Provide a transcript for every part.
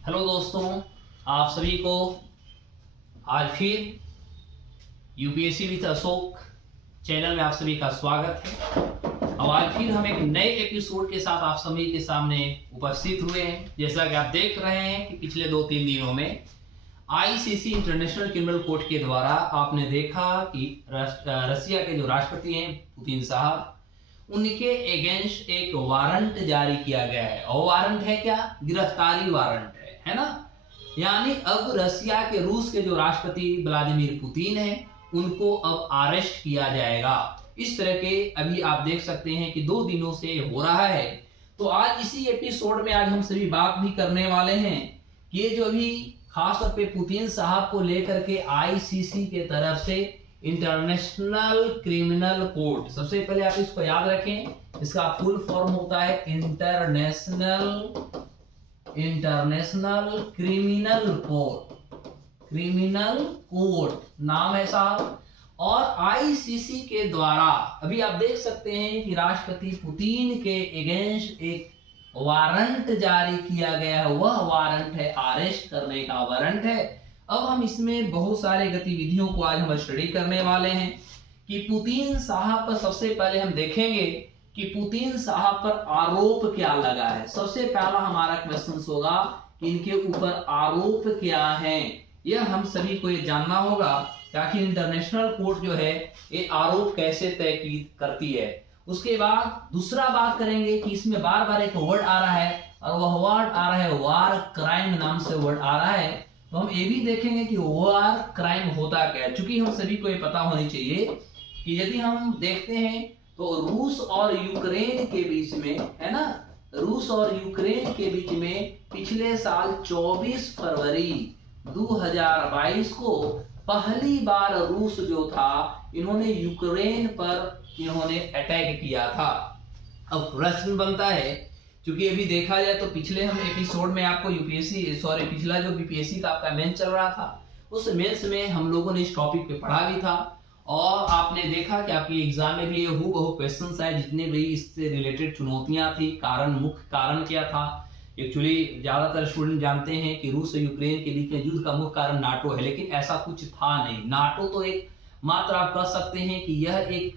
Hello दोस्तों, आप सभी को आज फिर यूपीएससी विद अशोक चैनल में आप सभी का स्वागत है। अब आज फिर हम एक नए एपिसोड के साथ आप सभी के सामने उपस्थित हुए हैं। जैसा कि आप देख रहे हैं कि पिछले 2-3 दिनों में आईसीसी इंटरनेशनल क्रिमिनल कोर्ट के द्वारा आपने देखा कि रसिया के जो राष्ट्रपति हैं पुतिन साहब, उनके अगेंस्ट एक वारंट जारी किया गया है। और वारंट है क्या? गिरफ्तारी वारंट है ना। यानी अब रसिया के रूस के जो राष्ट्रपति व्लादिमीर पुतिन है, उनको अब अरेस्ट किया जाएगा। इस तरह के अभी आप देख सकते हैं कि 2 दिनों से हो रहा है। तो आज इसी एपिसोड में आज हम सभी बात भी करने वाले हैं कि ये जो अभी खासतौर पे पुतिन साहब को लेकर के आईसीसी के तरफ से इंटरनेशनल क्रिमिनल कोर्ट, सबसे पहले आप इसको याद रखें, इसका फुल फॉर्म होता है इंटरनेशनल क्रिमिनल कोर्ट नाम है साहब। और आईसीसी के द्वारा अभी आप देख सकते हैं कि राष्ट्रपति पुतिन के अगेंस्ट एक वारंट जारी किया गया है। वह वारंट है अरेस्ट करने का वारंट है। अब हम इसमें बहुत सारे गतिविधियों को आज हम स्टडी करने वाले हैं कि पुतिन साहब पर सबसे पहले हम देखेंगे कि पुतिन साहब पर आरोप क्या लगा है। सबसे पहला हमारा क्वेश्चन होगा कि इनके ऊपर आरोप क्या है, यह हम सभी को ये जानना होगा ताकि इंटरनेशनल कोर्ट जो है ये आरोप कैसे तय करती है। उसके बाद दूसरा बात करेंगे कि इसमें बार बार एक वर्ड आ रहा है और वह वर्ड आ रहा है वार क्राइम नाम से वर्ड आ रहा है। तो हम ये भी देखेंगे कि वार क्राइम होता क्या है, क्योंकि हम सभी को ये पता होनी चाहिए कि यदि हम देखते हैं तो रूस और यूक्रेन के बीच में है ना, रूस और यूक्रेन के बीच में पिछले साल 24 फरवरी 2022 को पहली बार रूस जो था इन्होंने यूक्रेन पर इन्होंने अटैक किया था। अब प्रश्न बनता है, क्योंकि अभी देखा जाए तो पिछले हम एपिसोड में आपको पिछला जो बीपीएससी का आपका मेंस चल रहा था, उस मेंस में हम लोगों ने इस टॉपिक पे पढ़ा भी था और आपने देखा कि आपके एग्जाम में भी ये हूबहू क्वेश्चंस आए जितने भी इससे रिलेटेड चुनौतियां थी। मुख्य कारण क्या था? एक्चुअली ज्यादातर स्टूडेंट जानते हैं कि रूस और यूक्रेन के बीच में युद्ध का मुख्य कारण नाटो है, लेकिन ऐसा कुछ था नहीं। नाटो तो एक मात्र आप कह सकते हैं कि यह एक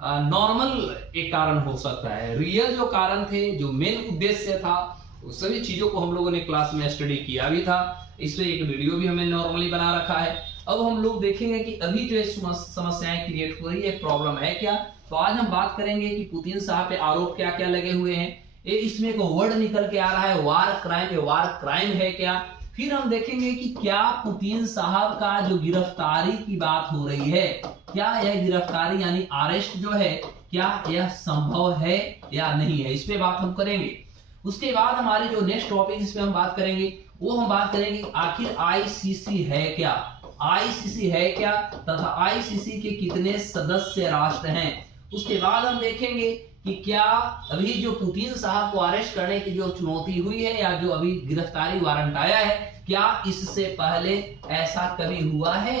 नॉर्मल एक कारण हो सकता है। रियल जो कारण थे, जो मेन उद्देश्य था, उस सभी चीजों को हम लोगों ने क्लास में स्टडी किया भी था। इस पे एक वीडियो भी हमें नॉर्मली बना रखा है। अब हम लोग देखेंगे कि अभी जो समस्याएं क्रिएट हो रही है, प्रॉब्लम है क्या। तो आज हम बात करेंगे कि पुतिन साहब पे आरोप क्या क्या लगे हुए हैं। ये इसमें एक वर्ड निकल के आ रहा है वार क्राइम। ये वार क्राइम है क्या? फिर हम देखेंगे कि क्या पुतिन साहब का जो गिरफ्तारी की बात हो रही है, क्या यह गिरफ्तारी यानी अरेस्ट जो है, क्या यह संभव है या नहीं है, इस पे बात हम करेंगे। उसके बाद हमारे जो नेक्स्ट टॉपिक इस पे हम बात करेंगे वो हम बात करेंगे आखिर आईसीसी है क्या, आईसीसी है क्या तथा आईसीसी के कितने सदस्य राष्ट्र हैं। उसके बाद हम देखेंगे कि क्या अभी जो पुतिन साहब को अरेस्ट करने की जो चुनौती हुई है या जो अभी गिरफ्तारी वारंट आया है, क्या इससे पहले ऐसा कभी हुआ है,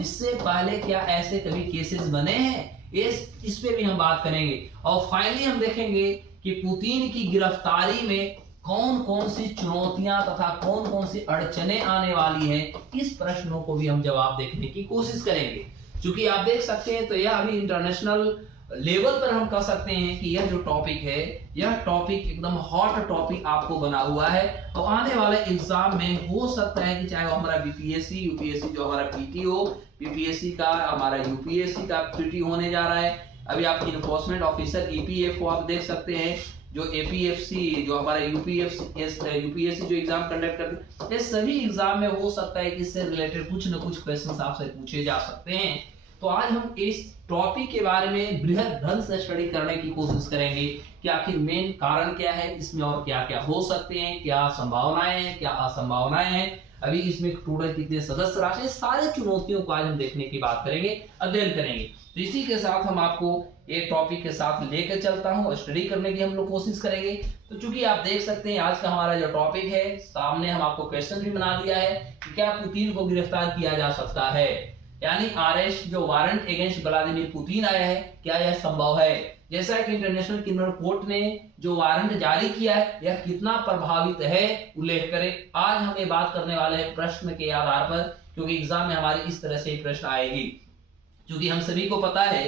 इससे पहले क्या ऐसे कभी केसेस बने हैं, इस पे भी हम बात करेंगे। और फाइनली हम देखेंगे कि पुतिन की गिरफ्तारी में कौन कौन सी चुनौतियां तथा कौन कौन सी अड़चने आने वाली हैं, इस प्रश्नों को भी हम जवाब देखने की कोशिश करेंगे। क्योंकि आप देख सकते हैं तो यह अभी इंटरनेशनल लेवल पर हम कह सकते हैं कि यह जो टॉपिक है, यह टॉपिक एकदम हॉट टॉपिक आपको बना हुआ है। तो आने वाले एग्जाम में हो सकता है कि चाहे वो हमारा बीपीएससी, यूपीएससी जो हमारा पीटी हो, बीपीएससी का हमारा यूपीएससी का पीटी होने जा रहा है। अभी आप इन्फोर्समेंट ऑफिसर ईपीएफओ आप देख सकते हैं, जो एपीएफसी जो हमारा यूपीएससी जो एग्जाम कंडक्ट करते हैं, ये सभी एग्जाम में हो सकता है कि इससे रिलेटेड कुछ न कुछ क्वेश्चंस आपसे पूछे जा सकते हैं। तो आज हम इस टॉपिक के बारे में बृहद ढंग से स्टडी करने की कोशिश करेंगे कि आखिर मेन कारण क्या है, इसमें और क्या क्या हो सकते हैं, क्या संभावनाएं हैं, क्या असंभावनाएं हैं, अभी इसमें टोटल कितने सदस्य राष्ट्र, सारे चुनौतियों को आज हम देखने की बात करेंगे, अध्ययन करेंगे। तो इसी के साथ हम आपको एक टॉपिक के साथ लेकर चलता हूं और स्टडी करने की हम लोग कोशिश करेंगे। तो चूंकि आप देख सकते हैं आज का हमारा जो टॉपिक है, सामने हम आपको क्वेश्चन भी बना दिया है कि क्या पुतिन को गिरफ्तार किया जा सकता है, यानी अरेस्ट जो वारंट अगेंस्ट व्लादिमीर पुतिन आया है, क्या यह संभव है। जैसा कि इंटरनेशनल क्रिमिनल कोर्ट ने जो वारंट जारी किया है यह कितना प्रभावित है उल्लेख करें। आज हम ये बात करने वाले हैं प्रश्न के आधार पर, क्योंकि एग्जाम में हमारे इस तरह से प्रश्न आएगी। क्योंकि हम सभी को पता है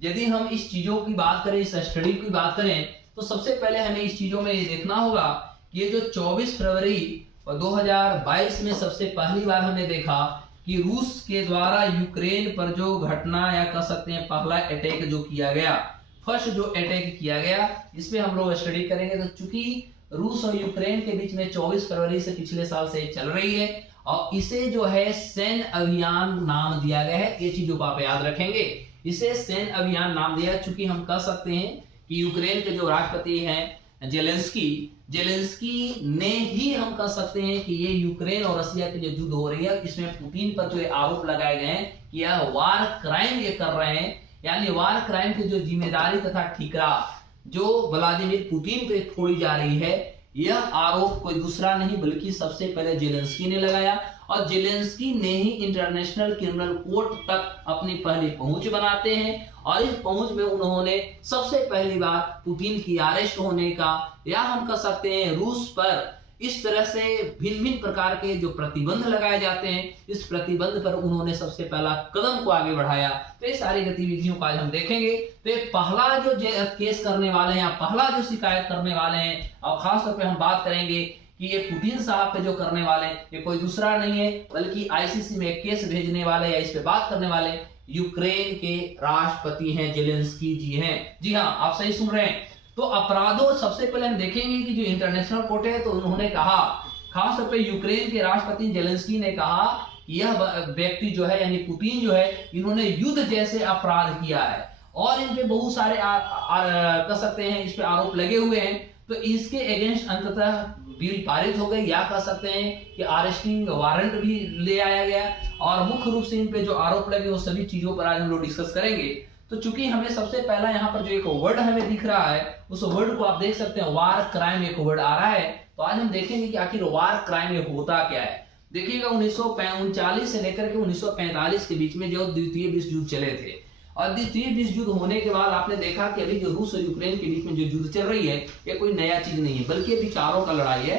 यदि हम इस चीजों की बात करें, इस स्टडी की बात करें, तो सबसे पहले हमें इस चीजों में ये देखना होगा कि ये जो 24 फरवरी 2022 में सबसे पहली बार हमने देखा कि रूस के द्वारा यूक्रेन पर जो घटना या कह सकते हैं पहला अटैक जो किया गया, फर्स्ट जो अटैक किया गया, इस पे हम लोग स्टडी करेंगे। तो चूंकि रूस और यूक्रेन के बीच में 24 फरवरी से पिछले साल से चल रही है और इसे जो है सैन्य अभियान नाम दिया गया है, ये चीजों को आप याद रखेंगे। इसे सैन्य अभियान नाम दिया, चूंकि हम कह सकते हैं कि यूक्रेन के जो राष्ट्रपति हैं जेलेंस्की ने ही हम कह सकते हैं कि ये यूक्रेन और रशिया की जो युद्ध हो रही है इसमें पुतिन पर जो आरोप लगाए गए हैं कि यह वार क्राइम ये कर रहे हैं, यानी वार क्राइम की जो जिम्मेदारी तथा ठिकरा जो व्लादिमीर पुतिन पे फोड़ी जा रही है, यह आरोप कोई दूसरा नहीं बल्कि सबसे पहले जेलेंस्की ने लगाया। और जेलेंस्की ने ही इंटरनेशनल क्रिमिनल कोर्ट तक अपनी पहली पहुंच बनाते हैं और इस पहुंच में उन्होंने सबसे पहली बार पुतिन की अरेस्ट होने का, या हम कह सकते हैं रूस पर इस तरह से भिन्न भिन्न प्रकार के जो प्रतिबंध लगाए जाते हैं, इस प्रतिबंध पर उन्होंने सबसे पहला कदम को आगे बढ़ाया। तो ये सारी गतिविधियों को आज हम देखेंगे। तो ये पहला जो केस करने वाले हैं, पहला जो शिकायत करने वाले हैं, और खासतौर पे हम बात करेंगे कि ये पुतिन साहब पे जो करने वाले हैं ये कोई दूसरा नहीं है बल्कि आईसीसी में एक केस भेजने वाले या इस पे बात करने वाले यूक्रेन के राष्ट्रपति हैं, जेलेंस्की जी हैं। जी हाँ, आप सही सुन रहे हैं। तो अपराधों सबसे पहले हम देखेंगे कि जो इंटरनेशनल कोर्ट है, तो उन्होंने कहा, खासतौर पे यूक्रेन के राष्ट्रपति जेलेंस्की ने कहा कि यह व्यक्ति जो है यानी पुतिन जो है, इन्होंने युद्ध जैसे अपराध किया है और इन पे बहुत सारे कह सकते हैं इस पे आरोप लगे हुए हैं। तो इसके अगेंस्ट अंततः बिल पारित हो गई, या कह सकते हैं कि अरेस्टिंग वारंट भी ले आया गया और मुख्य रूप से इन पे जो आरोप लगे वो सभी चीजों पर आज हम लोग डिस्कस करेंगे। तो चूंकि हमें सबसे पहला यहाँ पर जो एक वर्ड हमें दिख रहा है, उस वर्ड को आप देख सकते हैं, वार क्राइम एक वर्ड आ रहा है। तो आज हम देखेंगे कि आखिर वार क्राइम ये होता क्या है। देखिएगा 1939 से लेकर के 1945 के बीच में जो द्वितीय विश्व युद्ध चले थे, और द्वितीय विश्व युद्ध होने के बाद आपने देखा कि अभी जो रूस और यूक्रेन के बीच में जो युद्ध चल रही है ये कोई नया चीज नहीं है बल्कि विचारों का लड़ाई है।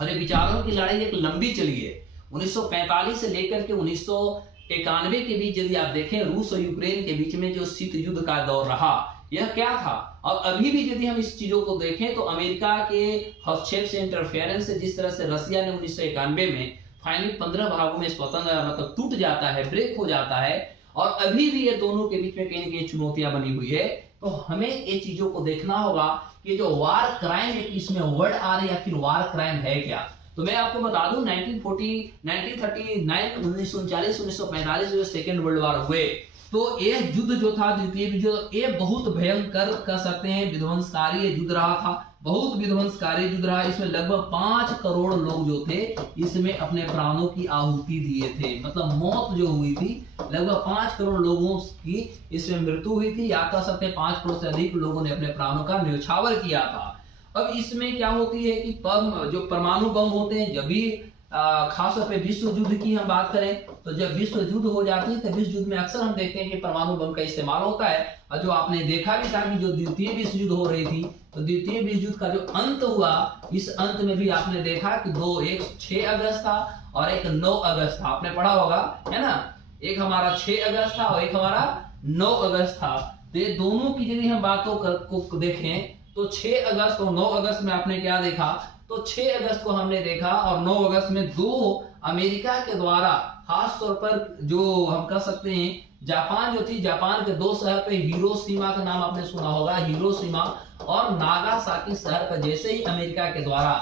और ये विचारों की लड़ाई एक लंबी चली है। 1945 से लेकर के 1991 के बीच यदि आप देखें रूस और यूक्रेन के बीच में जो शीत युद्ध का दौर रहा, यह क्या था। और अभी भी यदि हम इस चीजों को देखें तो अमेरिका के हस्तक्षेप से, इंटरफेरेंस से, जिस तरह से रशिया ने 1991 में फाइनली 15 भागों में स्वतंत्र मतलब टूट जाता है, ब्रेक हो जाता है, और अभी भी ये दोनों के बीच में कहीं न कहीं चुनौतियां बनी हुई है। तो हमें ये चीजों को देखना होगा कि जो वार क्राइम है इसमें वर्ड आ रही है, आखिर वार क्राइम है क्या। तो मैं आपको बता दूं 1939, 1939, 1945 जो सेकेंड वर्ल्ड वॉर हुए, तो ये युद्ध जो था द्वितीय युद्ध, ये बहुत भयंकर कह सकते हैं विध्वंसकारी युद्ध रहा था, बहुत विध्वंसकारी युद्ध रहा। इसमें लगभग 5 करोड़ लोग जो थे इसमें अपने प्राणों की आहुति दिए थे, मतलब मौत जो हुई थी लगभग 5 करोड़ लोगों की इसमें मृत्यु हुई थी, या कह सकते हैं 5 करोड़ से अधिक लोगों ने अपने प्राणों का न्यौछावर किया था। अब इसमें क्या होती है कि जो परमाणु बम होते हैं, जब भी खासतौर पे विश्व युद्ध की हम बात करें तो जब विश्व युद्ध हो जाती है तो विश्व युद्ध में अक्सर हम देखते हैं कि परमाणु बम का इस्तेमाल होता है। और जो आपने देखा भी था कि जो द्वितीय विश्व युद्ध हो रही थी, तो द्वितीय विश्व युद्ध का जो अंत हुआ, इस अंत में भी आपने देखा कि एक 6 अगस्त था और एक 9 अगस्त था, आपने पढ़ा होगा है ना। एक हमारा 6 अगस्त था और एक हमारा 9 अगस्त था। तो ये दोनों की यदि हम बातों को देखें तो 6 अगस्त और 9 अगस्त में आपने क्या देखा, तो 6 अगस्त को हमने देखा और 9 अगस्त में 2 अमेरिका के द्वारा खास तौर पर जो हम कह सकते हैं जापान जो थी, जापान के 2 शहर पे, हिरोशिमा का नाम आपने सुना होगा, हिरोशिमा और नागासाकी शहर पर जैसे ही अमेरिका के द्वारा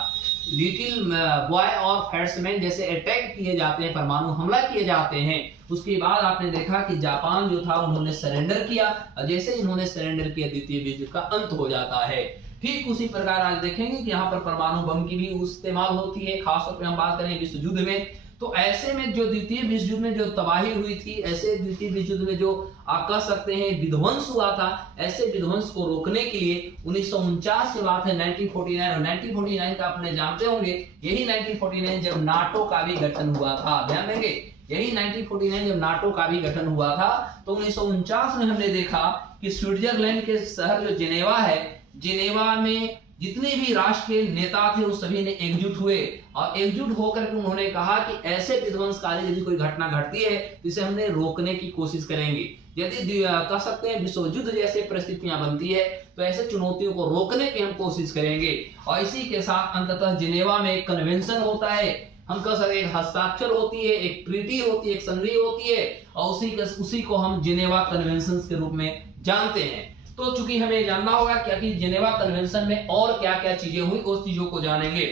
लिटिल बॉय और फैट्समैन जैसे अटैक किए जाते हैं, परमाणु हमला किए जाते हैं, उसके बाद आपने देखा कि जापान जो था उन्होंने सरेंडर किया, और जैसे इन्होंने सरेंडर किया द्वितीय विश्व युद्ध का अंत हो जाता है। ठीक उसी प्रकार आज देखेंगे कि यहाँ पर परमाणु बम की भी इस्तेमाल होती है, खासतौर पर हम बात करें विश्व युद्ध में। तो ऐसे में जो द्वितीय विश्व युद्ध में जो तबाही हुई थी, ऐसे द्वितीय विश्व युद्ध में जो आप कह सकते हैं विध्वंस हुआ था, ऐसे विध्वंस को रोकने के लिए 1949 की बात है 1949, और 1949 का अपने जानते होंगे, यही 1949 जब नाटो का भी गठन हुआ था, ध्यान देंगे, यही 1949 जब नाटो का भी गठन हुआ था। तो 1949 में हमने देखा कि स्विट्जरलैंड के शहर जो जिनेवा है, जिनेवा में जितने भी राष्ट्र के नेता थे वो सभी ने एकजुट हुए और एकजुट होकर के उन्होंने कहा कि ऐसे विध्वंसकारी यदि कोई घटना घटती है तो इसे हमने रोकने की कोशिश करेंगे। यदि कह सकते हैं विश्व युद्ध जैसे परिस्थितियां बनती है तो ऐसे चुनौतियों को रोकने की हम कोशिश करेंगे। और इसी के साथ अंततः जिनेवा में एक कन्वेंशन होता है, हम कह सकते हैं एक हस्ताक्षर होती है, एक ट्रीटी होती है, एक संधि होती है और उसी को हम जिनेवा कन्वेंशन के रूप में जानते हैं। तो चूंकि हमें जानना होगा कि जिनेवा कन्वेंशन में और क्या क्या चीजें हुई, उस चीजों को जानेंगे।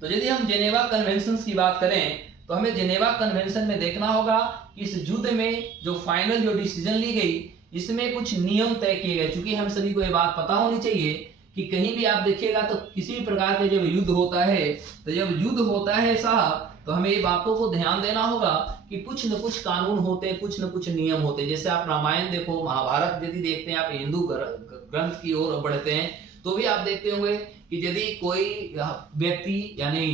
तो यदि हम जिनेवा कन्वेंशन की बात करें तो हमें जिनेवा कन्वेंशन में देखना होगा कि इस युद्ध में जो फाइनल जो डिसीजन ली गई इसमें कुछ नियम तय किए गए। चूंकि हम सभी को ये बात पता होनी चाहिए कि कहीं भी आप देखिएगा तो किसी भी प्रकार के जब युद्ध होता है तो जब युद्ध होता है साहब तो हमें ये बातों को ध्यान देना होगा कि कुछ न कुछ कानून होते हैं, कुछ न कुछ नियम होते हैं। जैसे आप रामायण देखो, महाभारत यदि देखते हैं, आप हिंदू ग्रंथ की ओर बढ़ते हैं तो भी आप देखते होंगे कि यदि कोई व्यक्ति यानी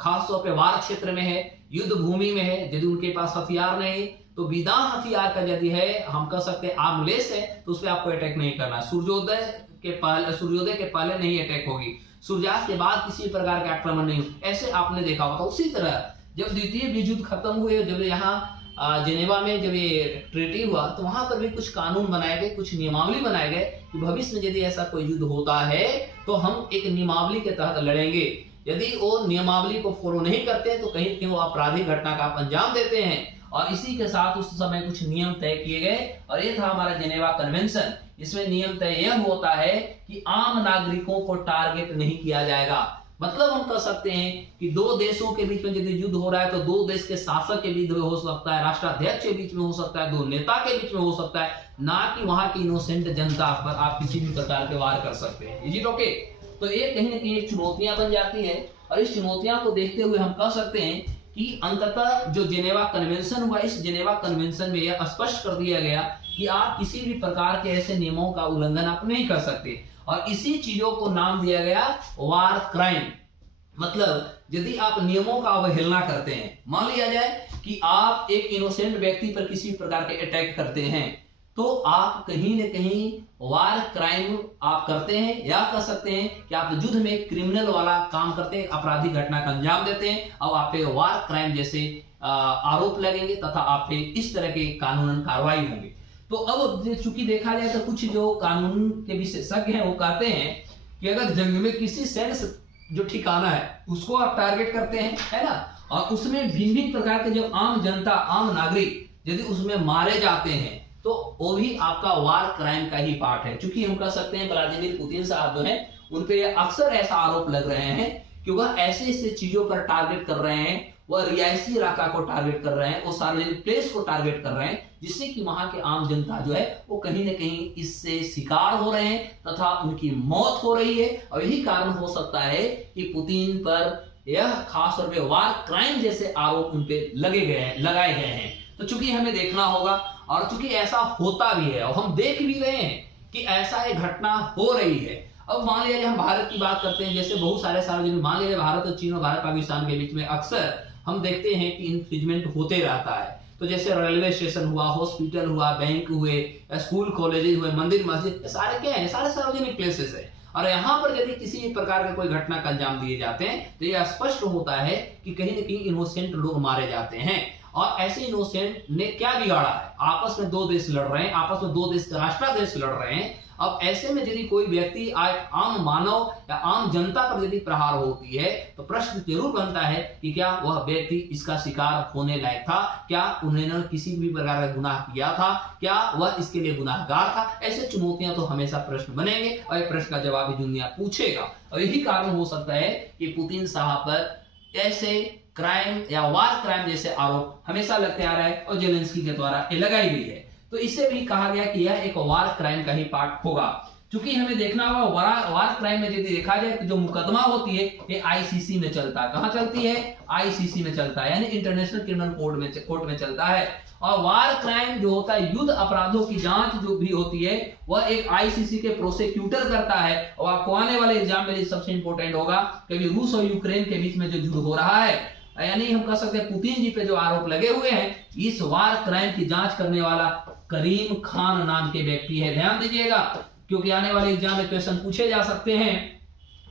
खास तौर पे वार क्षेत्र में है, युद्ध भूमि में है, यदि उनके पास हथियार नहीं तो बिना हथियार का यदि है, हम कह सकते हैं आर्मलेस है, तो उस पर आपको अटैक नहीं करना। सूर्योदय के पहले नहीं अटैक होगी, सूर्यास्त के बाद किसी प्रकार का आक्रमण नहीं, ऐसे आपने देखा होगा। उसी तरह जब द्वितीय विश्व युद्ध खत्म हुए, जब यहाँ जिनेवा में जब ये ट्रीटी हुआ तो वहां पर भी कुछ कानून बनाए गए, कुछ नियमावली बनाए गए कि भविष्य में यदि ऐसा कोई युद्ध होता है तो हम एक नियमावली के तहत लड़ेंगे। यदि वो नियमावली को फॉलो नहीं करते तो कहीं कहीं वो आपराधिक घटना का अंजाम देते हैं। और इसी के साथ उस समय कुछ नियम तय किए गए और ये था हमारा जिनेवा कन्वेंशन। इसमें नियम तय यह होता है कि आम नागरिकों को टारगेट नहीं किया जाएगा। मतलब हम कह सकते हैं कि दो देशों के बीच में यदि युद्ध हो रहा है तो दो देश के शासक के बीच में हो सकता है, राष्ट्राध्यक्ष के बीच में हो सकता है, दो नेता के बीच में हो सकता है, ना कि वहां की इनोसेंट जनता पर आप किसी भी प्रकार के वार कर सकते हैं। Is it okay? तो ये कहीं ना कहीं एक चुनौतियां बन जाती है और इस चुनौतियां को देखते हुए हम कह सकते हैं कि अंततः जो जिनेवा कन्वेंशन हुआ, इस जिनेवा कन्वेंशन में यह स्पष्ट कर दिया गया कि आप किसी भी प्रकार के ऐसे नियमों का उल्लंघन आप नहीं कर सकते और इसी चीजों को नाम दिया गया वार क्राइम। मतलब यदि आप नियमों का अवहेलना करते हैं, मान लिया जाए कि आप एक इनोसेंट व्यक्ति पर किसी प्रकार के अटैक करते हैं तो आप कहीं न कहीं वार क्राइम आप करते हैं, या कह सकते हैं कि आप युद्ध में क्रिमिनल वाला काम करते हैं, आपराधिक घटना का अंजाम देते हैं और आप पे वार क्राइम जैसे आरोप लगेंगे तथा आप पे इस तरह के कानूनन कार्रवाई होंगे। तो अब चूंकि देखा जाए तो कुछ जो कानून के विशेषज्ञ हैं वो कहते हैं कि अगर जंग में किसी सैन्य जो ठिकाना है उसको आप टारगेट करते हैं, है ना, और उसमें भिन्न भिन्न प्रकार के जब आम जनता, आम नागरिक यदि उसमें मारे जाते हैं तो वो भी आपका वार क्राइम का ही पार्ट है। क्योंकि हम कह सकते हैं व्लादिमीर पुतिन साहब जो है उन पे अक्सर ऐसा आरोप लग रहे हैं कि वह ऐसे ऐसे चीजों पर टारगेट कर रहे हैं, वह रिहायशी इलाका को टारगेट कर रहे हैं, वो सार्वजनिक प्लेस को टारगेट कर रहे हैं, जिससे कि वहां के आम जनता जो है वो कहीं ना कहीं इससे शिकार हो रहे हैं तथा उनकी मौत हो रही है। और यही कारण हो सकता है कि पुतिन पर यह खास तौर पे वार क्राइम जैसे आरोप उन पे लगाए गए हैं। तो चूंकि हमें देखना होगा और चूंकि ऐसा होता भी है और हम देख भी रहे हैं कि ऐसा एक घटना हो रही है। अब मान लीजिए हम भारत की बात करते हैं, जैसे बहुत सारे सार्वजनिक, मान लीजिए भारत और चीन और भारत पाकिस्तान के बीच में अक्सर हम देखते हैं कि इन्फ्रिंजमेंट होते रहता है। तो जैसे रेलवे स्टेशन हुआ, हॉस्पिटल हुआ, बैंक हुए, स्कूल कॉलेजेस हुए, मंदिर मस्जिद, सारे क्या है, सारे सार्वजनिक प्लेसेस है। और यहाँ पर यदि किसी प्रकार के कोई घटना का अंजाम दिए जाते हैं तो यह स्पष्ट होता है कि कहीं न कहीं इनोसेंट लोग मारे जाते हैं। और ऐसे इनोसेंट ने क्या बिगाड़ा है, आपस में दो देश लड़ रहे हैं, आपस में दो देश राष्ट्राध्यक्ष लड़ रहे हैं। अब ऐसे में यदि कोई व्यक्ति आम मानव या आम जनता पर यदि प्रहार होती है तो प्रश्न जरूर बनता है कि क्या वह व्यक्ति इसका शिकार होने लायक था, क्या उन्होंने किसी भी प्रकार का गुनाह किया था, क्या वह इसके लिए गुनाहगार था। ऐसे चुनौतियां तो हमेशा प्रश्न बनेंगे और ये प्रश्न का जवाब भी दुनिया पूछेगा। और यही कारण हो सकता है कि पुतिन साहब पर ऐसे क्राइम या वार क्राइम जैसे आरोप हमेशा लगते आ रहा है और जेलेंस्की के द्वारा ये लगाई गई है। तो इससे भी कहा गया कि यह एक वार क्राइम का ही पार्ट होगा। क्योंकि हमें देखना होगा वार क्राइम में यदि देखा जाए तो जो मुकदमा होती है ये आईसीसी में चलता है। कहां चलती है? आईसीसी में चलता है, यानी इंटरनेशनल क्रिमिनल कोर्ट में चलता है। और वार क्राइम जो होता है, युद्ध अपराधों की जांच जो भी होती है वह एक आईसीसी के प्रोसिक्यूटर करता है। और आपको आने वाले एग्जाम में सबसे इंपॉर्टेंट होगा कि रूस और यूक्रेन के बीच में जो युद्ध हो रहा है, यानी हम कह सकते हैं पुतिन जी पे जो आरोप लगे हुए हैं, इस वार क्राइम की जांच करने वाला करीम खान नाम के व्यक्ति है। ध्यान दीजिएगा, क्योंकि आने वाले एग्जाम में क्वेश्चन पूछे जा सकते हैं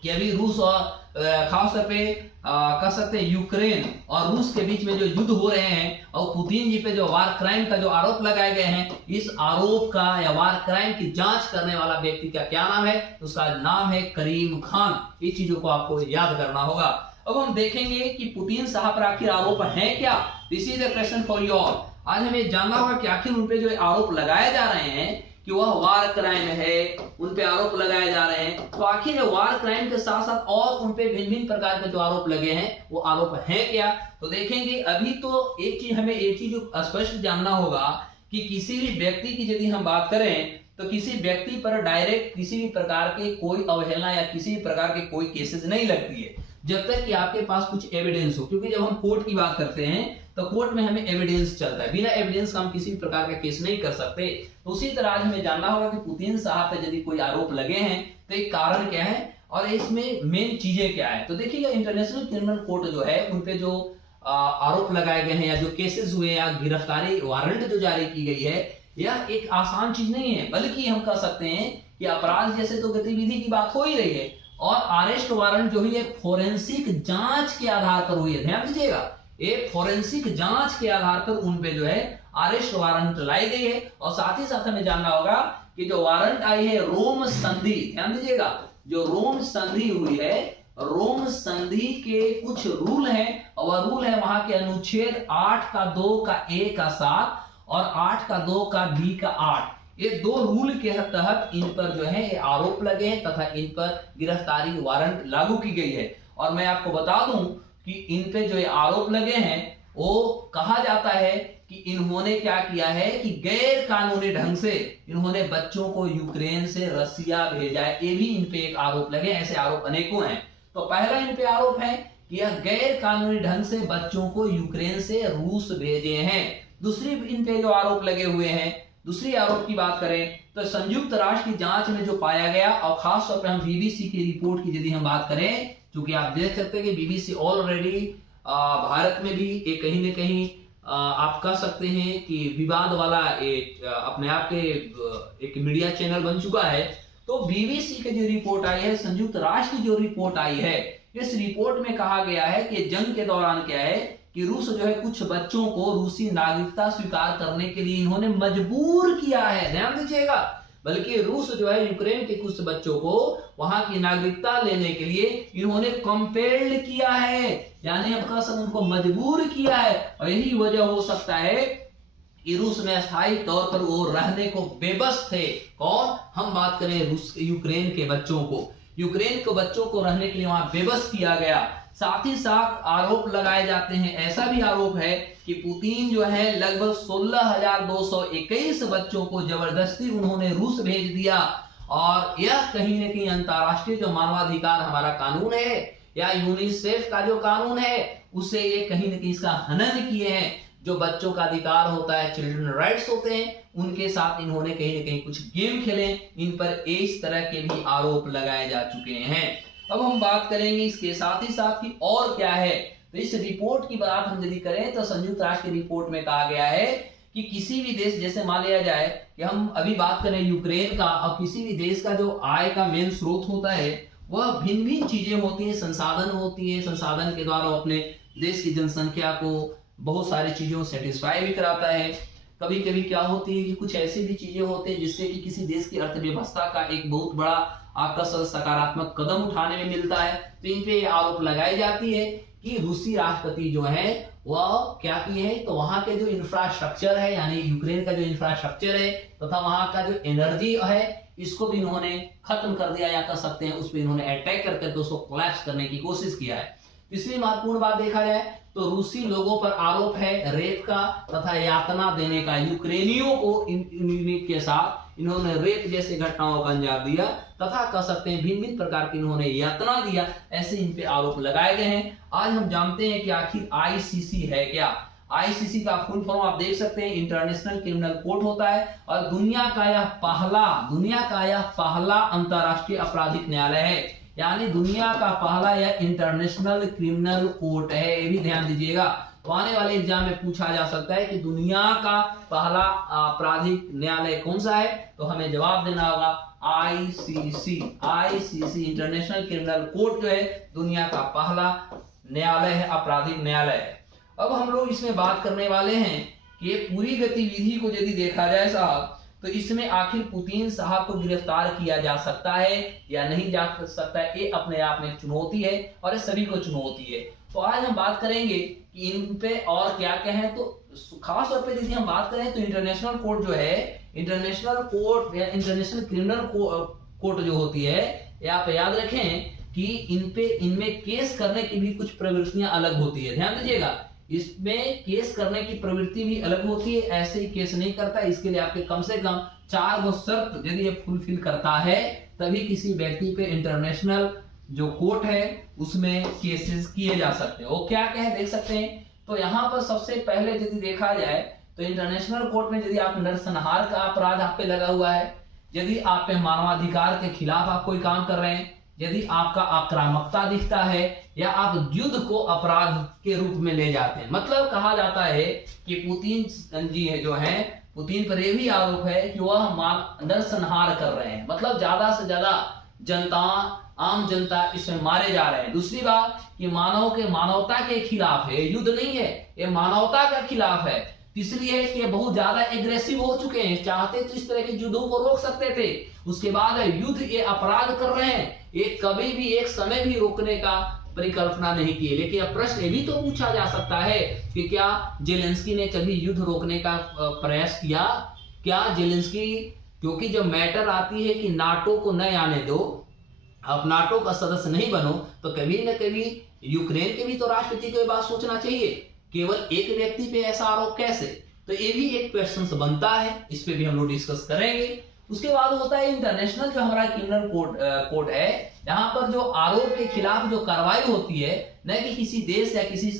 कि अभी रूस और खासतौर पे कह सकते हैं यूक्रेन और रूस के बीच में जो युद्ध हो रहे हैं और पुतिन जी पे जो वार क्राइम का जो आरोप लगाए गए हैं, इस आरोप का या वार क्राइम की जांच करने वाला व्यक्ति का क्या नाम है? उसका नाम है करीम खान। इस चीजों को आपको याद करना होगा। अब हम देखेंगे कि पुतिन साहब पर आखिर आरोप है क्या। This is the question for you all. आज हमें जानना होगा कि आखिर उन पे जो आरोप लगाए जा रहे हैं कि वह वार क्राइम है, उन पे आरोप लगाए जा रहे हैं, तो आखिर वार क्राइम के साथ साथ और उन पे भिन्न भिन्न प्रकार के जो आरोप लगे हैं वो आरोप हैं क्या, तो देखेंगे। अभी तो हमें एक चीज स्पष्ट जानना होगा कि किसी भी व्यक्ति की यदि हम बात करें तो किसी व्यक्ति पर डायरेक्ट किसी भी प्रकार के कोई अवहेलना या किसी भी प्रकार के कोई केसेस नहीं लगती है जब तक कि आपके पास कुछ एविडेंस हो। क्योंकि जब हम कोर्ट की बात करते हैं तो कोर्ट में हमें एविडेंस चलता है, बिना एविडेंस का हम किसी भी प्रकार का केस नहीं कर सकते। तो उसी तरह आज हमें जानना होगा कि पुतिन साहब पे यदि कोई आरोप लगे हैं तो एक कारण क्या है और इसमें मेन चीजें क्या है। तो देखिएगा, इंटरनेशनल क्रिमिनल कोर्ट जो है उन पे जो आरोप लगाए गए हैं या जो केसेस हुए या गिरफ्तारी वारंट जो जारी की गई है, यह एक आसान चीज नहीं है, बल्कि हम कह सकते हैं कि अपराध जैसे तो गतिविधि की बात हो ही रही है और अरेस्ट वारंट जो है एक फोरेंसिक जांच के आधार पर हुई है। ध्यान दीजिएगा, एक फोरेंसिक जांच के आधार पर उन पे जो है अरेस्ट वारंट लाई गई है। और साथ ही साथ हमें जानना होगा कि जो वारंट आई है रोम संधि, ध्यान दीजिएगा, जो रोम संधि हुई है, रोम संधि के कुछ रूल हैं और वह रूल है वहां के अनुच्छेद 8 का 2 का A का 7 और 8 का 2 का B का 8। ये दो रूल के तहत इन पर जो है आरोप लगे हैं तथा इन पर गिरफ्तारी वारंट लागू की गई है। और मैं आपको बता दूं कि इन पे जो आरोप लगे हैं वो कहा जाता है कि इन्होंने क्या किया है कि गैर कानूनी ढंग से इन्होंने बच्चों को यूक्रेन से रसिया भेजा है। ये भी इन पे एक आरोप लगे, ऐसे आरोप अनेकों हैं। तो पहला इन पे आरोप है कि यह गैर कानूनी ढंग से बच्चों को यूक्रेन से रूस भेजे हैं। दूसरी इन पे जो आरोप लगे हुए हैं, दूसरी आरोप की बात करें तो संयुक्त राष्ट्र की जांच में जो पाया गया, और खास तौर पर हम बीबीसी की रिपोर्ट की यदि हम बात करें, क्योंकि आप देख सकते हैं कि बीबीसी ऑलरेडी भारत में भी एक कहीं न कहीं आप कह सकते हैं कि विवाद वाला एक अपने आप के एक मीडिया चैनल बन चुका है। तो बीबीसी की जो रिपोर्ट आई है, संयुक्त राष्ट्र की जो रिपोर्ट आई है, इस रिपोर्ट में कहा गया है कि जंग के दौरान क्या है कि रूस जो है कुछ बच्चों को रूसी नागरिकता स्वीकार करने के लिए इन्होंने मजबूर किया है। ध्यान दीजिएगा, बल्कि रूस जो है यूक्रेन के कुछ बच्चों को वहां की नागरिकता लेने के लिए इन्होंने कंपेल्ड किया है, यानी हम कह सकते उनको मजबूर किया है। और यही वजह हो सकता है कि रूस में अस्थायी तौर पर वो रहने को बेबस थे। कौन? हम बात करें रूस यूक्रेन के बच्चों को, यूक्रेन के बच्चों को रहने के लिए वहां बेबस किया गया। साथ ही साथ आरोप लगाए जाते हैं, ऐसा भी आरोप है कि पुतिन जो है लगभग 16,221 बच्चों को जबरदस्ती उन्होंने रूस भेज दिया। और यह कहीं न कहीं अंतरराष्ट्रीय जो मानवाधिकार हमारा कानून है या यूनिसेफ का जो कानून है, उससे ये कहीं न कहीं इसका हनन किए हैं। जो बच्चों का अधिकार होता है, चिल्ड्रन राइट्स होते हैं, उनके साथ इन्होंने कहीं न कहीं कुछ गेम खेले। इन पर इस तरह के भी आरोप लगाए जा चुके हैं। अब हम बात करेंगे इसके साथ ही साथ कि और क्या है। तो इस रिपोर्ट की बात हम यदि करें तो संयुक्त राष्ट्र की रिपोर्ट में कहा गया है कि किसी भी देश, जैसे मान लिया जाए कि हम अभी बात करें यूक्रेन का, और किसी भी देश का जो आय का मेन स्रोत होता है वह भिन्न भिन्न चीजें होती हैं, संसाधन होती है। संसाधन के द्वारा वो अपने देश की जनसंख्या को बहुत सारी चीजों सेटिस्फाई भी कराता है। कभी कभी क्या होती है कि कुछ ऐसी भी चीजें होती है जिससे कि किसी देश की अर्थव्यवस्था का एक बहुत बड़ा आपका सकारात्मक कदम उठाने में मिलता है। तो इन पे आरोप लगाई जाती है कि रूसी राष्ट्रपति जो है वह क्या किए हैं, तो वहां के जो इंफ्रास्ट्रक्चर है, यानी यूक्रेन का जो इंफ्रास्ट्रक्चर है तथा वहां का जो एनर्जी है, इसको भी इन्होंने खत्म कर दिया, या कह सकते हैं उस पर इन्होंने अटैक करके उसको कोलैप्स करने की कोशिश किया है। तीसरी महत्वपूर्ण बात देखा जाए तो रूसी लोगों पर आरोप है रेप का तथा यातना देने का। यूक्रेनियों को यूनिट के साथ इन्होंने रेप जैसे घटनाओं का अंजाम दिया तथा कह सकते हैं भिन्न भिन्न प्रकार की इन्होंने यातना दिया, ऐसे इन पे आरोप लगाए गए हैं। आज हम जानते हैं कि आखिर आईसीसी है क्या। आईसीसी का फुल फॉर्म आप देख सकते हैं, इंटरनेशनल क्रिमिनल कोर्ट होता है और दुनिया का यह पहला अंतरराष्ट्रीय आपराधिक न्यायालय है, यानी दुनिया का पहला यह इंटरनेशनल क्रिमिनल कोर्ट है। ये भी ध्यान दीजिएगा, तो आने वाले एग्जाम में पूछा जा सकता है कि दुनिया का पहला आपराधिक न्यायालय कौन सा है, तो हमें जवाब देना होगा आईसीसी इंटरनेशनल क्रिमिनल कोर्ट जो है दुनिया का पहला न्यायालय है, आपराधिक न्यायालय है। अब हम लोग इसमें बात करने वाले हैं कि ये पूरी गतिविधि को यदि देखा जाए साहब, तो इसमें आखिर पुतिन साहब को गिरफ्तार किया जा सकता है या नहीं जा सकता है, ये अपने आप में एक चुनौती है और ये सभी को चुनौती है। तो आज हम बात करेंगे कि इन पे और क्या क्या है। तो खास तौर पे यदि हम बात करें तो इंटरनेशनल कोर्ट जो है, इंटरनेशनल कोर्ट या इंटरनेशनल क्रिमिनल कोर्ट जो होती है, ये आप याद रखें कि इनमें केस करने की भी कुछ प्रवृत्तियां अलग होती है। ध्यान दीजिएगा, इसमें केस करने की प्रवृत्ति भी अलग होती है, ऐसे ही केस नहीं करता। इसके लिए आपके कम से कम 4 गो शर्त यदि ये फुलफिल करता है तभी किसी व्यक्ति पे इंटरनेशनल जो कोर्ट है उसमें केसेस किए जा सकते हैं। वो क्या क्या है देख सकते हैं। तो यहाँ पर सबसे पहले यदि देखा जाए तो इंटरनेशनल कोर्ट में यदि आप नरसंहार का अपराध आप पे लगा हुआ है, यदि आप पे मानवाधिकार के खिलाफ आप कोई काम कर रहे हैं, यदि आपका आक्रामकता दिखता है, या आप युद्ध को अपराध के रूप में ले जाते हैं। मतलब कहा जाता है कि पुतिन जी है जो है, पुतिन पर यह भी आरोप है कि वह नरसंहार कर रहे हैं, मतलब ज्यादा से ज्यादा जनता, आम जनता इसमें मारे जा रहे हैं। दूसरी बात कि मानवता के खिलाफ है, युद्ध नहीं है, ये मानवता का खिलाफ है। तीसरी है कि बहुत ज्यादा एग्रेसिव हो चुके हैं, चाहते तो इस तरह के युद्धों को रोक सकते थे। उसके बाद है युद्ध, ये अपराध कर रहे हैं, ये कभी भी एक समय भी रोकने का परिकल्पना नहीं की है। लेकिन अब प्रश्न ये भी तो पूछा जा सकता है कि क्या जेलेंस्की ने कभी युद्ध रोकने का प्रयास किया? क्या जेलेंस्की, क्योंकि जब मैटर आती है कि नाटो को न आने दो, आप नाटो का सदस्य नहीं बनो, तो कभी न कभी यूक्रेन के भी तो राष्ट्रपति को ये बात सोचना चाहिए। केवल एक व्यक्ति पे ऐसा आरोप कैसे? तो ये भी एक क्वेश्चन बनता है, इस पे भी हम लोग डिस्कस करेंगे। उसके बाद होता है इंटरनेशनल जो हमारा क्रिमिनल कोर्ट है, यहाँ पर जो आरोप के खिलाफ जो कार्रवाई होती है, न कि किसी देश या किसी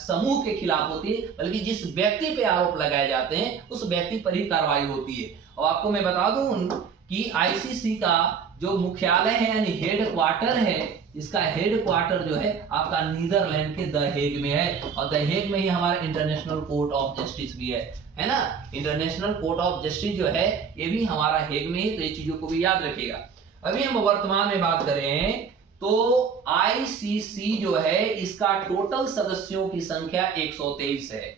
समूह के खिलाफ होती है, बल्कि जिस व्यक्ति पे आरोप लगाए जाते हैं उस व्यक्ति पर ही कार्रवाई होती है। और आपको मैं बता दूं कि आईसीसी का जो मुख्यालय है यानी हेड क्वार्टर है, इसका हेड क्वार्टर जो है आपका नीदरलैंड के द हेग में है, और द हेग में ही हमारा इंटरनेशनल कोर्ट ऑफ जस्टिस भी है ना। इंटरनेशनल कोर्ट ऑफ जस्टिस जो है ये भी हमारा हेग में ही, तो ये चीजों को भी याद रखिएगा। अभी हम वर्तमान में बात करें तो आईसीसी जो है इसका टोटल सदस्यों की संख्या 123 है।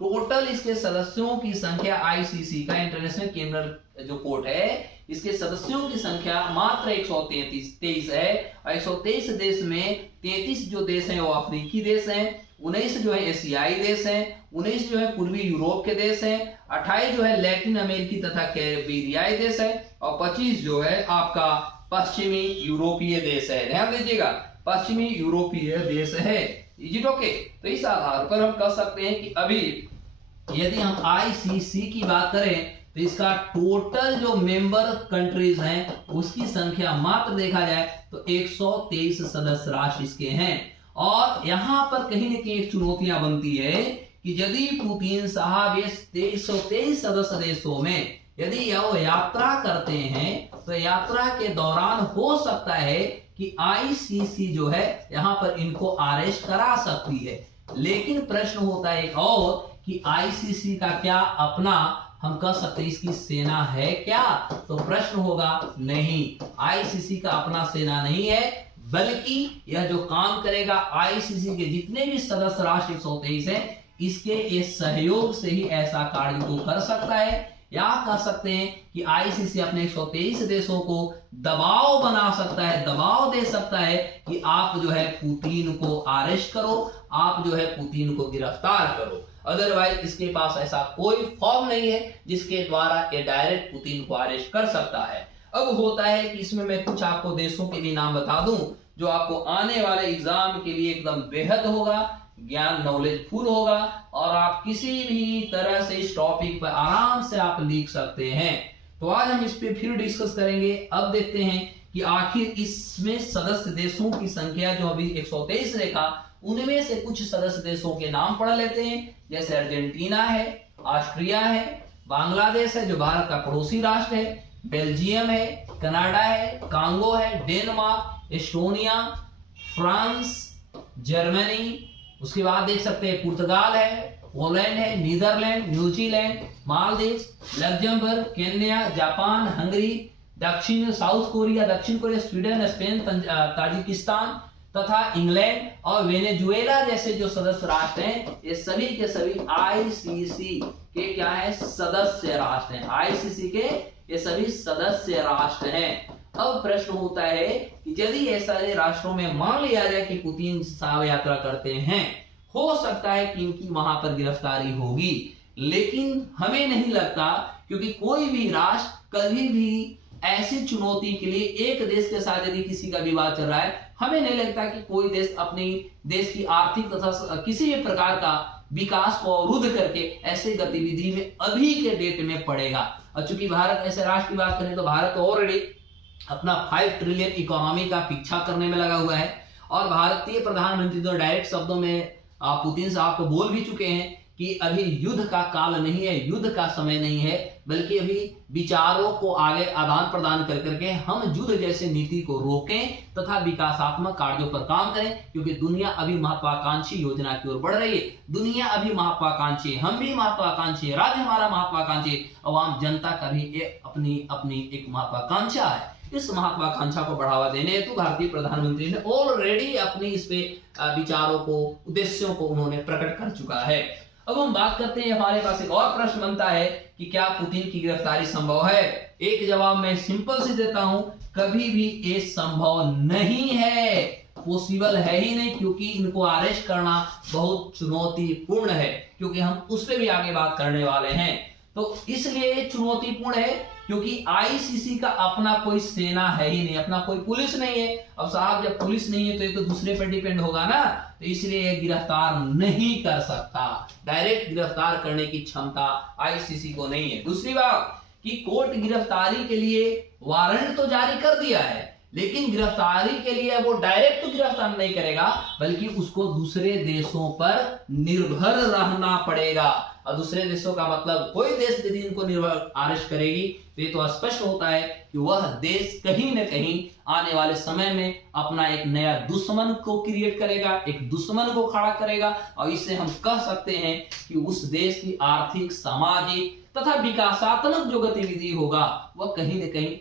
टोटल इसके सदस्यों की संख्या आईसीसी का इंटरनेशनल क्रिमिनल जो कोर्ट है, इसके सदस्यों की संख्या मात्र 123 है। 123 देश में 33 जो देश हैं वो अफ्रीकी देश हैं, 19 जो है एशियाई देश हैं, 19 जो है पूर्वी यूरोप के देश हैं, 28 जो है लैटिन अमेरिकी तथा कैरेबियाई देश है, और 25 जो है आपका पश्चिमी यूरोपीय देश है। ध्यान दीजिएगा, पश्चिमी यूरोपीय देश है। Is okay. तो इस आधार पर हम कह सकते हैं कि अभी यदि हम आईसीसी की बात करें तो इसका टोटल जो मेंबर कंट्रीज हैं उसकी संख्या मात्र देखा जाए तो 123 सदस्य राष्ट्र इसके हैं। और यहां पर कहीं न कहीं एक चुनौतियां बनती है कि यदि पुतिन साहब ये 123 सदस्य देशों में यदि वो यात्रा करते हैं तो यात्रा के दौरान हो सकता है कि आईसीसी जो है यहां पर इनको अरेस्ट करा सकती है। लेकिन प्रश्न होता है एक और कि आईसीसी का क्या अपना, हम कह सकते हैं इसकी सेना है क्या? तो प्रश्न होगा नहीं, आईसीसी का अपना सेना नहीं है, बल्कि यह जो काम करेगा आईसीसी के जितने भी सदस्य राष्ट्र 123 हैं इसके इस सहयोग से ही ऐसा कार्य को कर सकता है। या कह सकते हैं कि आईसीसी अपने 123 देशों को दबाव बना सकता है, दबाव दे सकता है कि आप जो है पुतिन को अरेस्ट करो, आप जो है पुतिन को गिरफ्तार करो। अदरवाइज इसके पास ऐसा कोई फॉर्म नहीं है जिसके द्वारा ये डायरेक्ट पुतिन को अरेस्ट कर सकता है। अब होता है कि इसमें मैं कुछ आपको देशों के भी नाम बता दूं जो आपको आने वाले एग्जाम के लिए एकदम बेहद होगा, ज्ञान नॉलेजफुल होगा, और आप किसी भी तरह से इस टॉपिक पर आराम से आप लिख सकते हैं। तो आज हम इस पे फिर डिस्कस करेंगे। अब देखते हैं कि आखिर इसमें सदस्य देशों की संख्या जो अभी 123 रेखा, उनमें से कुछ सदस्य देशों के नाम पढ़ लेते हैं। जैसे अर्जेंटीना है, ऑस्ट्रिया है, बांग्लादेश है जो भारत का पड़ोसी राष्ट्र है, बेल्जियम है, कनाडा है, कांगो है, डेनमार्क, एस्टोनिया, फ्रांस, जर्मनी, उसके बाद देख सकते हैं पुर्तगाल है, पोलैंड है, Netherlands, New Zealand, Maldives, Luxembourg, Kenya, Japan, Hungary, South Korea, दक्षिण कोरिया, स्वीडन, स्पेन, ताजिकिस्तान तथा इंग्लैंड और वेनेजुएला जैसे जो सदस्य राष्ट्र हैं, ये सभी के सभी आईसीसी के क्या है, सदस्य राष्ट्र हैं। आईसीसी के ये सभी सदस्य राष्ट्र हैं। अब प्रश्न होता है कि यदि ऐसा राष्ट्रों में मान लिया जाए कि पुतिन साहब यात्रा करते हैं, हो सकता है कि इनकी वहां पर गिरफ्तारी होगी, लेकिन हमें नहीं लगता, क्योंकि कोई भी राष्ट्र कभी भी ऐसी चुनौती के लिए, एक देश के साथ यदि किसी का विवाद चल रहा है, हमें नहीं लगता कि कोई देश अपनी देश की आर्थिक तथा किसी भी प्रकार का विकास को अवरुद्ध करके ऐसे गतिविधि में अभी के डेट में पड़ेगा। और चूंकि भारत ऐसे राष्ट्र की बात करें तो भारत ऑलरेडी अपना 5 ट्रिलियन इकोनॉमी का पीछा करने में लगा हुआ है, और भारतीय प्रधानमंत्री तो डायरेक्ट शब्दों में पुतिन साहब को बोल भी चुके हैं कि अभी युद्ध का काल नहीं है, युद्ध का समय नहीं है, बल्कि अभी विचारों को आगे आदान प्रदान कर करके हम युद्ध जैसे नीति को रोकें तथा विकासात्मक कार्यों पर काम करें, क्योंकि दुनिया अभी महत्वाकांक्षी योजना की ओर बढ़ रही है। दुनिया अभी महत्वाकांक्षी, हम भी महत्वाकांक्षी, राज्य हमारा महत्वाकांक्षी, आवाम जनता का भी अपनी अपनी एक महत्वाकांक्षा है। इस महत्वाकांक्षा को बढ़ावा देने हेतु भारतीय प्रधानमंत्री ने ऑलरेडी अपनी इस पे विचारों को, उद्देश्यों को उन्होंने प्रकट कर चुका है। अब हम बात करते हैं, हमारे पास एक और प्रश्न बनता है कि क्या पुतिन की गिरफ्तारी संभव है? एक जवाब मैं सिंपल से देता हूं, कभी भी ये संभव नहीं है, पॉसिबल है ही नहीं, क्योंकि इनको अरेस्ट करना बहुत चुनौतीपूर्ण है, क्योंकि हम उस पर भी आगे बात करने वाले हैं। तो इसलिए चुनौतीपूर्ण है क्योंकि आईसीसी का अपना कोई सेना है ही नहीं, अपना कोई पुलिस नहीं है। अब साहब जब पुलिस नहीं है तो ये तो दूसरे पर डिपेंड होगा ना, तो इसलिए ये गिरफ्तार नहीं कर सकता, डायरेक्ट गिरफ्तार करने की क्षमता आईसीसी को नहीं है। दूसरी बात कि कोर्ट गिरफ्तारी के लिए वारंट तो जारी कर दिया है, लेकिन गिरफ्तारी के लिए वो डायरेक्ट तो गिरफ्तार नहीं करेगा, बल्कि उसको दूसरे देशों पर निर्भर रहना पड़ेगा। और दूसरे देशों का मतलब कोई देश यदि इनको अरेस्ट करेगी तो ये तो स्पष्ट होता है कि वह देश कहीं न कहीं आने वाले समय में अपना एक नया दुश्मन को क्रिएट करेगा, एक दुश्मन को खड़ा करेगा, और इससे हम कह सकते हैं कि उस देश की आर्थिक, सामाजिक तथा विकासात्मक जो गतिविधि होगा वह कहीं न कहीं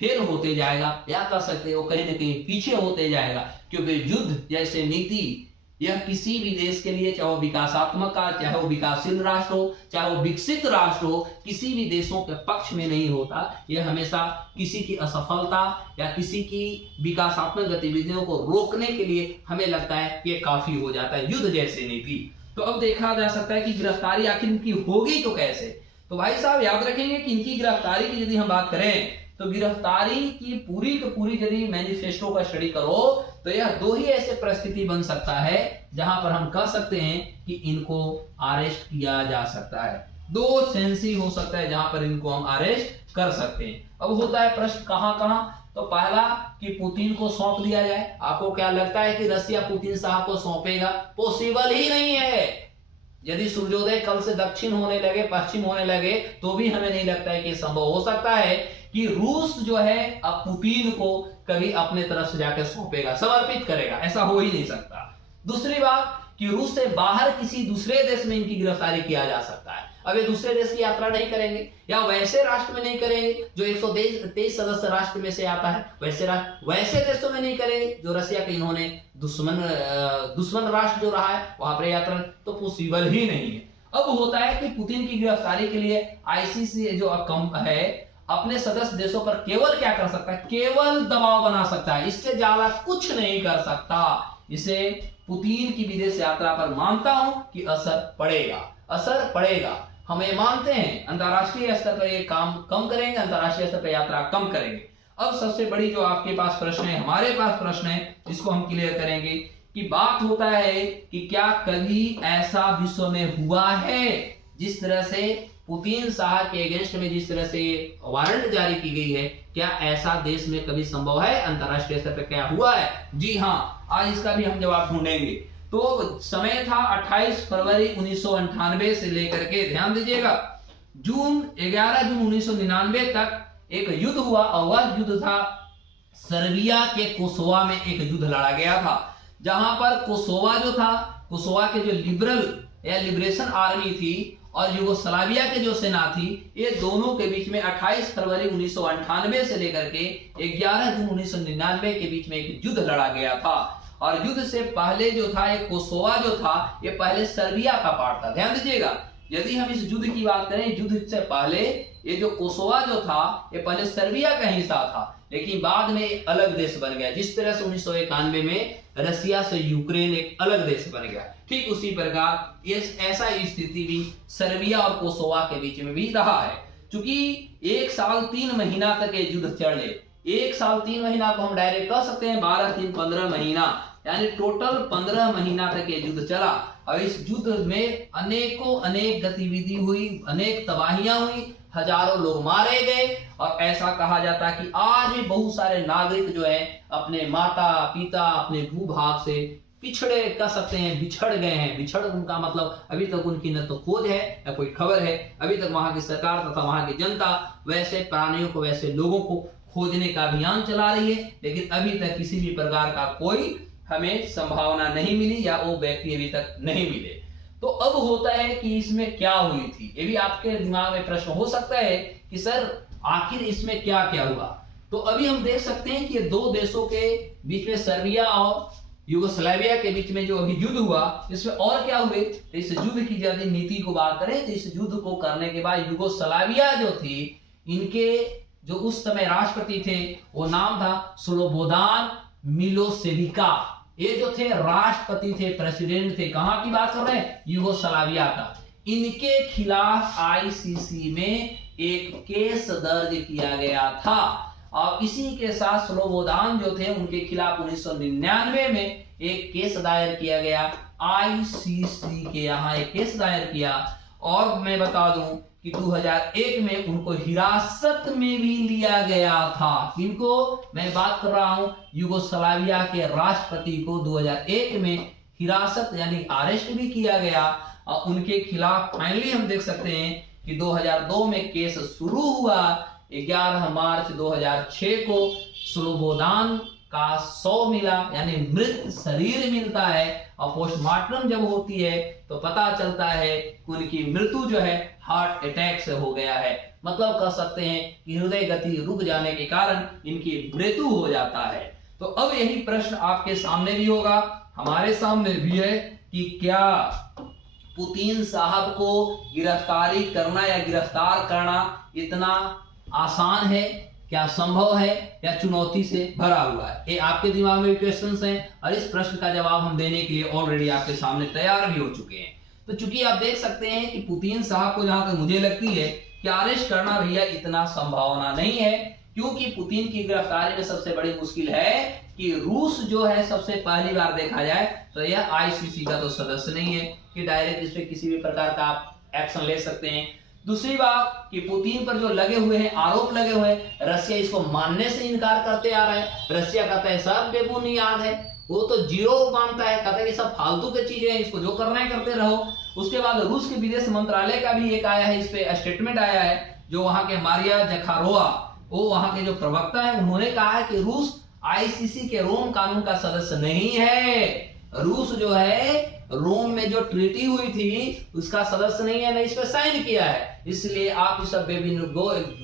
फेल होते जाएगा, या कह सकते हैं वो कहीं न कहीं पीछे होते जाएगा, क्योंकि युद्ध जैसे नीति यह किसी भी देश के लिए, चाहे वो विकासात्मक का, चाहे वो विकासशील राष्ट्र हो, चाहे वो विकसित राष्ट्र हो, किसी भी देशों के पक्ष में नहीं होता। यह हमेशा किसी की असफलता या किसी की विकासात्मक गतिविधियों को रोकने के लिए हमें लगता है कि ये काफी हो जाता है, युद्ध जैसे नीति। तो अब देखा जा सकता है कि गिरफ्तारी आखिर इनकी होगी तो कैसे। तो भाई साहब याद रखेंगे कि इनकी गिरफ्तारी की यदि हम बात करें तो गिरफ्तारी की पूरी यदि मैनिफेस्टो का स्टडी करो तो यह दो ही ऐसे परिस्थिति बन सकता है जहां पर हम कह सकते हैं कि इनको अरेस्ट किया जा सकता है। दो सेंस ही हो सकता है जहां पर इनको हम अरेस्ट कर सकते हैं। अब होता है प्रश्न कहां, तो पहला कि पुतिन को सौंप दिया जाए। आपको क्या लगता है कि रसिया पुतिन साहब को सौंपेगा? पॉसिबल ही नहीं है। यदि सूर्योदय कल से दक्षिण होने लगे, पश्चिम होने लगे, तो भी हमें नहीं लगता है कि संभव हो सकता है कि रूस जो है अब पुतिन को कभी अपने तरफ से जाकर सौंपेगा, समर्पित करेगा, ऐसा हो ही नहीं सकता। दूसरी बात कि रूस से बाहर किसी दूसरे देश में इनकी गिरफ्तारी किया जा सकता है। अब ये दूसरे देश की यात्रा नहीं करेंगे या वैसे राष्ट्र में नहीं करेंगे जो 123 सदस्य राष्ट्र में से आता है, वैसे देशों में नहीं करेंगे जो रसिया के इन्होंने दुश्मन राष्ट्र जो रहा है वहां पर यात्रा, तो पॉसिबल ही नहीं है। अब होता है कि पुतिन की गिरफ्तारी के लिए आईसीसी जो है अपने सदस्य देशों पर केवल क्या कर सकता है? केवल दबाव बना सकता है, इससे ज्यादा कुछ नहीं कर सकता। इसे पुतिन की विदेश यात्रा पर मानता हूं कि असर पड़ेगा। हमें मानते हैं अंतरराष्ट्रीय स्तर पर ये काम कम करेंगे, अंतरराष्ट्रीय स्तर पर यात्रा कम करेंगे। अब सबसे बड़ी जो आपके पास प्रश्न है, हमारे पास प्रश्न है, जिसको हम क्लियर करेंगे कि बात होता है कि क्या कभी ऐसा विश्व में हुआ है जिस तरह से पुतिन साहब के अगेंस्ट में जिस तरह से वारंट जारी की गई है, क्या ऐसा देश में कभी संभव है? अंतरराष्ट्रीय स्तर पर क्या हुआ है? जी हाँ, आज इसका भी हम जवाब ढूंढेंगे। तो समय था 28 फरवरी 1998 से लेकर के, ध्यान दीजिएगा, 11 जून 1999 तक एक युद्ध हुआ, और वह युद्ध था सर्बिया के कोसोवा में एक युद्ध लड़ा गया था। जहां पर कोसोवा जो था, कोसोवा के जो लिबरल या लिबरेशन आर्मी थी और यूगोस्लाविया के जो सेना थी, ये दोनों के बीच में 28 फरवरी 1998 से लेकर के 11 जून 1999 के बीच में एक युद्ध लड़ा गया था। और युद्ध से पहले जो था, ये कोसोवा जो था, ये पहले सर्बिया का पार्ट था। ध्यान दीजिएगा, यदि हम इस युद्ध की बात करें, युद्ध से पहले ये जो कोसोवा जो था, ये पहले सर्बिया का हिस्सा था, लेकिन बाद में एक अलग देश बन गया। जिस तरह से 1991 में रसिया से यूक्रेन एक अलग देश बन गया, ठीक उसी प्रकार ऐसा स्थिति भी सर्बिया और कोसोवा के बीच में भी रहा है। क्योंकि 1 साल 3 महीना तक ये युद्ध चले, 1 साल 3 महीना को हम डायरेक्ट कह सकते हैं 12 3 15 महीना, यानी टोटल 15 महीना तक ये युद्ध चला। और इस युद्ध में अनेक गतिविधि हुई, अनेक तबाहियां हुई, हजारों लोग मारे गए। और ऐसा कहा जाता है कि आज भी बहुत सारे नागरिक जो है अपने माता पिता, अपने भूभाग से पिछड़े कह सकते हैं, बिछड़ गए हैं। बिछड़ उनका मतलब अभी तक उनकी न तो खोज है न कोई खबर है। अभी तक वहां की सरकार तथा वहां की जनता वैसे प्राणियों को, वैसे लोगों को खोजने का अभियान चला रही है, लेकिन अभी तक किसी भी प्रकार का कोई हमें संभावना नहीं मिली या वो व्यक्ति अभी तक नहीं मिले। तो अब होता है कि इसमें क्या हुई थी, ये भी आपके दिमाग में प्रश्न हो सकता है कि सर आखिर इसमें क्या क्या हुआ। तो अभी हम देख सकते हैं कि ये दो देशों के बीच में, सर्बिया और यूगोस्लाविया के बीच में जो अभी युद्ध हुआ, इसमें और क्या हुए। तो इस युद्ध की यदि नीति को बात करें, तो इस युद्ध को करने के बाद यूगोस्लाविया जो थी, इनके जो उस समय राष्ट्रपति थे, वो नाम था स्लोबोदान मिलोसेविका। ये जो थे राष्ट्रपति थे, प्रेसिडेंट थे। कहां की बात कर रहे हैं? यूगोस्लाविया का। इनके खिलाफ आईसीसी में एक केस दर्ज किया गया था और इसी के साथ स्लोबोदान जो थे, उनके खिलाफ 1999 में एक केस दायर किया गया। आईसीसी के यहाँ एक केस दायर किया। और मैं बता दूं कि 2001 में उनको हिरासत में भी लिया गया था। इनको मैं बात कर रहा हूं, यूगोस्लाविया के राष्ट्रपति को 2001 में हिरासत यानी अरेस्ट भी किया गया। और उनके खिलाफ फाइनली हम देख सकते हैं कि 2002 में केस शुरू हुआ। 11 मार्च 2006 को स्लोबोदान का शव मिला, यानी मृत शरीर मिलता है। और पोस्टमार्टम जब होती है तो पता चलता है कि उनकी मृत्यु जो है हार्ट अटैक से हो गया है। मतलब कह सकते हैं कि हृदय गति रुक जाने के कारण इनकी मृत्यु हो जाता है। तो अब यही प्रश्न आपके सामने भी होगा, हमारे सामने भी है कि क्या पुतिन साहब को गिरफ्तारी करना या गिरफ्तार करना इतना आसान है, क्या संभव है, या चुनौती से भरा हुआ है। ये आपके दिमाग में क्वेश्चंस हैं और इस प्रश्न का जवाब हम देने के लिए ऑलरेडी आपके सामने तैयार भी हो चुके हैं। तो चूंकि आप देख सकते हैं कि पुतिन साहब को जहां तक मुझे लगती है कि अरेस्ट करना भैया इतना संभावना नहीं है, क्योंकि पुतिन की गिरफ्तारी में सबसे बड़ी मुश्किल है कि रूस जो है, सबसे पहली बार देखा जाए तो यह आईसीसी का तो सदस्य नहीं है कि डायरेक्ट इस पे किसी भी प्रकार का आप एक्शन ले सकते हैं। दूसरी बात कि पुतिन पर जो लगे हुए हैं, आरोप लगे हुए हैं, रसिया इसको मानने से इनकार करते आ रहा है। रसिया कहता है सब बेबुनियाद है, वो तो जीरो मानता है, कहता है कि सब फालतू की चीजें हैं, इसको जो करना है करते रहो। उसके बाद रूस के विदेश मंत्रालय का भी एक आया है, इस पे स्टेटमेंट आया है, जो वहां के मारिया जखारोवा, वो वहां के जो प्रवक्ता है, उन्होंने कहा है कि रूस आईसीसी के रोम कानून का सदस्य नहीं है। रूस जो है रोम में जो ट्रीटी हुई थी उसका सदस्य नहीं है, न इस पर साइन किया है। इसलिए आप इस सब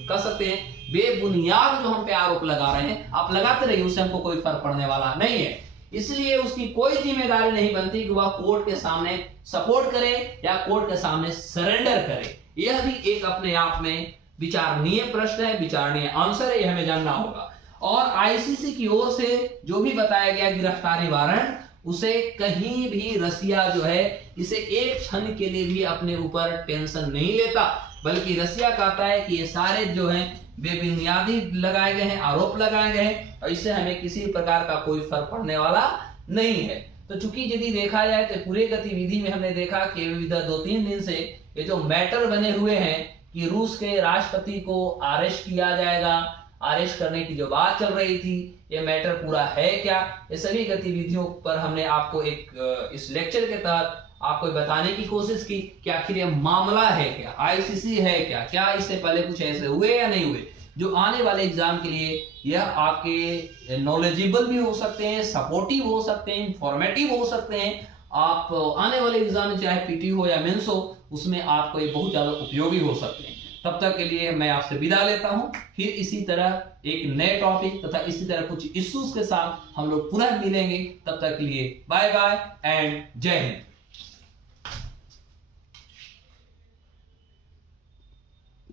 कह सकते हैं बेबुनियाद जो हम पे आरोप लगा रहे हैं, आप लगाते रहिए, उससे हमको कोई फर्क पड़ने वाला नहीं है। इसलिए उसकी कोई जिम्मेदारी नहीं बनती कि वह कोर्ट के सामने सपोर्ट करे या कोर्ट के सामने सरेंडर करे। यह भी एक अपने आप में विचारणीय प्रश्न है, विचारणीय आंसर है, यह हमें जानना होगा। और आईसीसी की ओर से जो भी बताया गया गिरफ्तारी वारंट, उसे कहीं भी रसिया जो है इसे एक क्षण के लिए भी अपने ऊपर टेंशन नहीं लेता, बल्कि रसिया कहता है कि ये सारे जो हैं बेबुनियादी लगाए गए हैं, आरोप लगाए गए हैं, और इससे हमें किसी प्रकार का कोई फर्क पड़ने वाला नहीं है। तो चूंकि यदि देखा जाए तो पूरे गतिविधि में हमने देखा कि 2-3 दिन से ये जो मैटर बने हुए हैं कि रूस के राष्ट्रपति को अरेस्ट किया जाएगा, अरेस्ट करने की जो बात चल रही थी, ये मैटर पूरा है क्या, ये सभी गतिविधियों पर हमने आपको एक इस लेक्चर के तहत आपको बताने की कोशिश की कि आखिर ये मामला है क्या, आईसीसी है क्या, क्या इससे पहले कुछ ऐसे हुए या नहीं हुए। जो आने वाले एग्जाम के लिए यह आपके नॉलेजेबल भी हो सकते हैं, सपोर्टिव हो सकते हैं, इंफॉर्मेटिव हो सकते हैं। आप आने वाले एग्जाम में चाहे पीटी हो या मेंस हो, उसमें आपको ये बहुत ज्यादा उपयोगी हो सकते हैं। तब तक के लिए मैं आपसे विदा लेता हूं। फिर इसी तरह एक नए टॉपिक तथा इसी तरह कुछ इश्यूज के साथ हम लोग पुनः मिलेंगे। तब तक के लिए बाय बाय एंड जय हिंद।